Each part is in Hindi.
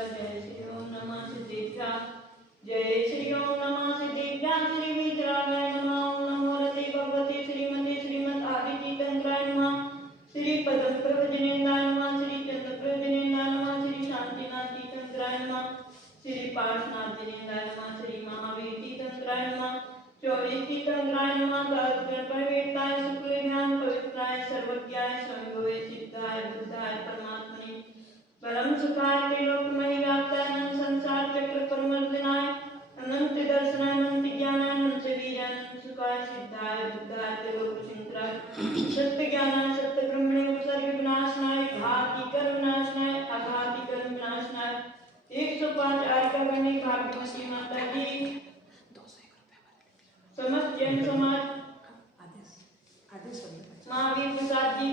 जय श्री ओम नमः सिद्धेभ्यः जय श्री ओम नमः सिद्धेभ्यः श्री विद्रागाय नमः ओम नमो रते भगवते श्रीमते श्रीमद् आदिति तंत्राय नमः श्री पदम प्रवचनेन्द्राय नमः श्री चंद्र प्रवचनेन्द्राय नमः श्री शांतिनाथी तंत्राय नमः श्री पार्श्वनाथीनेन्द्राय नमः श्री महावीर तंत्राय नमः चौरीति तंत्राय नमः गणपवेताय शुक्लज्ञान पवित्राय सर्वज्ञाय शंभवे सिद्धाय बुद्धाय परमात्मने परम सुखाय त्रिलोकमय व्याप्ताय अनंत संसार चक्र परमर्दिनाय अनंत दर्शनाय अनंत ज्ञानाय अनंत वीर्याय अनंत सुखाय सिद्धाय बुद्धाय त्रिलोक चिंताय सत्य ज्ञानाय सत्य ब्रह्मणे सर्व विनाशनाय घाती कर्म विनाशनाय अघाती कर्म विनाशनाय 105 आर्य करने भाग्यवती माता की समस्त जैन समाज महावीर प्रसाद जी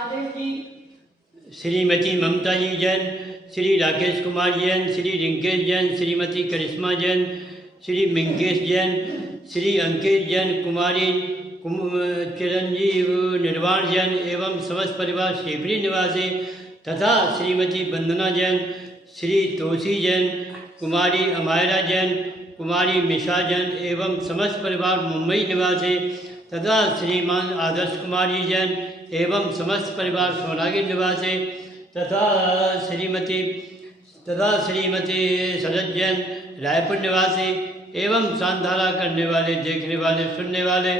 आदेश जी श्रीमती ममता जी जैन, श्री राकेश कुमार जैन, श्री रिंकेश जैन, श्रीमती करिश्मा जैन, श्री मिंकेश जैन, श्री अंकित जैन, कुमारी चिरंजीव निर्वाण जैन एवं समस्त परिवार शिवरी निवासी तथा श्रीमती वंदना जैन, श्री तोसी जैन, कुमारी अमायरा जैन, कुमारी मिशा जैन एवं समस्त परिवार मुंबई निवासी तथा श्रीमान आदर्श कुमारी जैन एवं समस्त परिवार सोनागिर निवासी तथा श्रीमती शरद जैन रायपुर निवासी एवं शांतधारा करने वाले, देखने वाले, सुनने वाले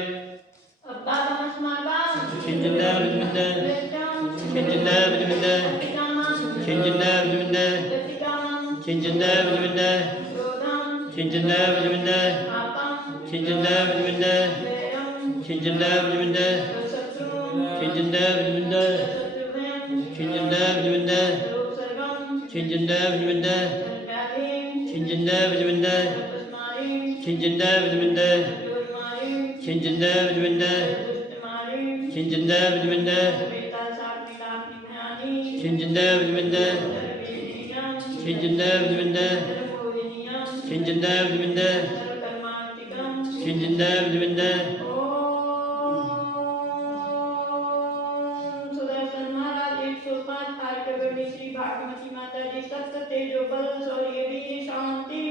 श्री भागवती माता जी सप्त तेजो बल शौर्य वीर शांति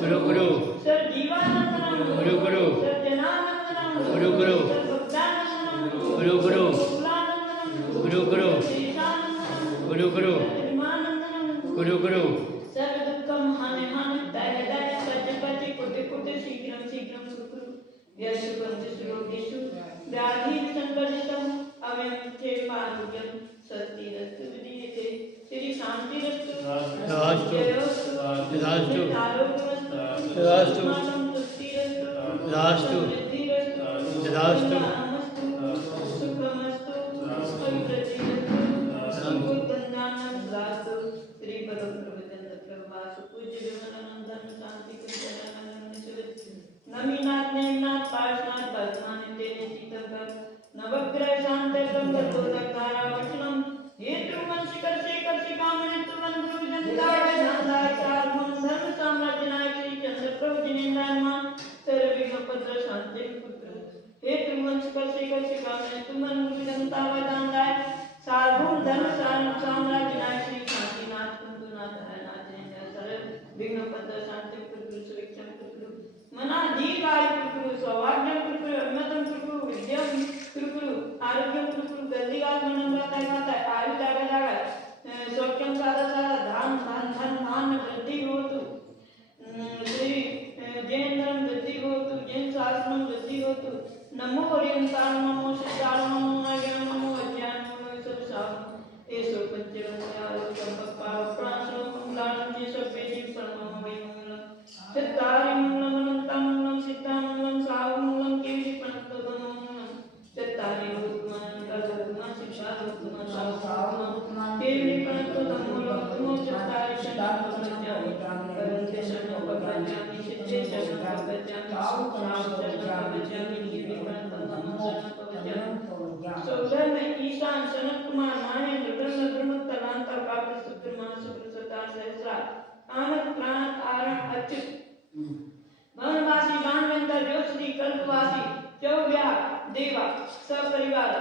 गुरु गुरु सर जीवानंदनम गुरु गुरु सर जनानंदनम गुरु गुरु सर भक्तानंदनम गुरु गुरु कुलानंदनम गुरु गुरु ईशानंदनम गुरु गुरु धर्मानंदनम गुरु गुरु सर्व दुःखम हानि हानि दय दय सज्जपति कुटि कुटि शीघ्रम शीघ्रम सुकुरु यशु वंशु श्लोकेषु व्याधि संवर्जितम अव्यंथे पारुज्यम सत्य रस्तु विदीयते श्री शांति रस्तु जयोस्तु रास्तु आरोग्यमस्तु रास्तु मातम तुष्टि रस्तु रास्तु वृद्धि रस्तु रास्तु नमस्तु सुखमस्तु पवित्रति रस्तु संकुलकन्यानं रास्तु श्री परम प्रवचन प्रभासु पूज्य विमलानंदन शांति कुंजन नमीनाथ नेमनाथ पार्श्वनाथ वर्तमान तेने शीतल नवग्रह शांत गंगोदक धारा वचनम हेतु मन शिखर शेखर शिखामणि तुमन गुरु जनताय धनदाय सार्वभौम धर्म साम्राज्य नायक श्री चंद्र प्रभु जिनेन्द्राय नमः सर्वविघ्न पत्र शांति पुत्र हेतु मन शिखर शेखर शिखामणि तुमन गुरु जनताय धनदाय सार्वभौम धर्म साम्राज्य नायक श्री शांतिनाथ कुंदनाथ हरनाथ जिनेन्द्र सर्वविघ्न पत्र शांति पुत्र सुविक्षम पुत्र मना दीर्घायु पुत्र सौभाग्यम पुत्र अन्नतम पुत्र विद्यम कुरकुरु आरोग्यम कुरकुरु गद्दिगात मनंगता गाता आयु जागा जागा सौख्यम सादा सादा धान धान धन धान वृद्धि होतु श्री जैनधर्म वृद्धि होतु जैन शासनम वृद्धि होतु नमो ओरियंताल नमो सिद्धाल नमो नारायण नमो अज्ञान नमो सब साव एसो पंचरंग आरोग्यम पप्पा प्राणो मंगलानं जे सभ्य जीव सर्वम वै मंगलम सत्कारि मंगलम अनंतं मंगलम सिद्धं मंगलम साहु मंगलम केवि प्रणतोदम मंगलम सत्तारि रूपमान अरूपमान शिक्षा रूपमान साहु केवि प्रणतोदम मंगलम सत्तारि शरणं परंते शरणं पवज्जामि सिद्धे शरणं पवज्जामि साहु शरणं पवज्जामि केवि प्रणतोदम शरणं पवज्जामि सौधर्म ईशान सनत कुमार महेंद्र ब्रह्म ब्रह्मत्ता लांता काव्य सुब्रह्मण्य सुप्रसता सहस्रा आनंद प्राण आरण अच्युत भवनवासी बाणवंतर योषधि कल्पवासी चौव्या देवा सपरिवार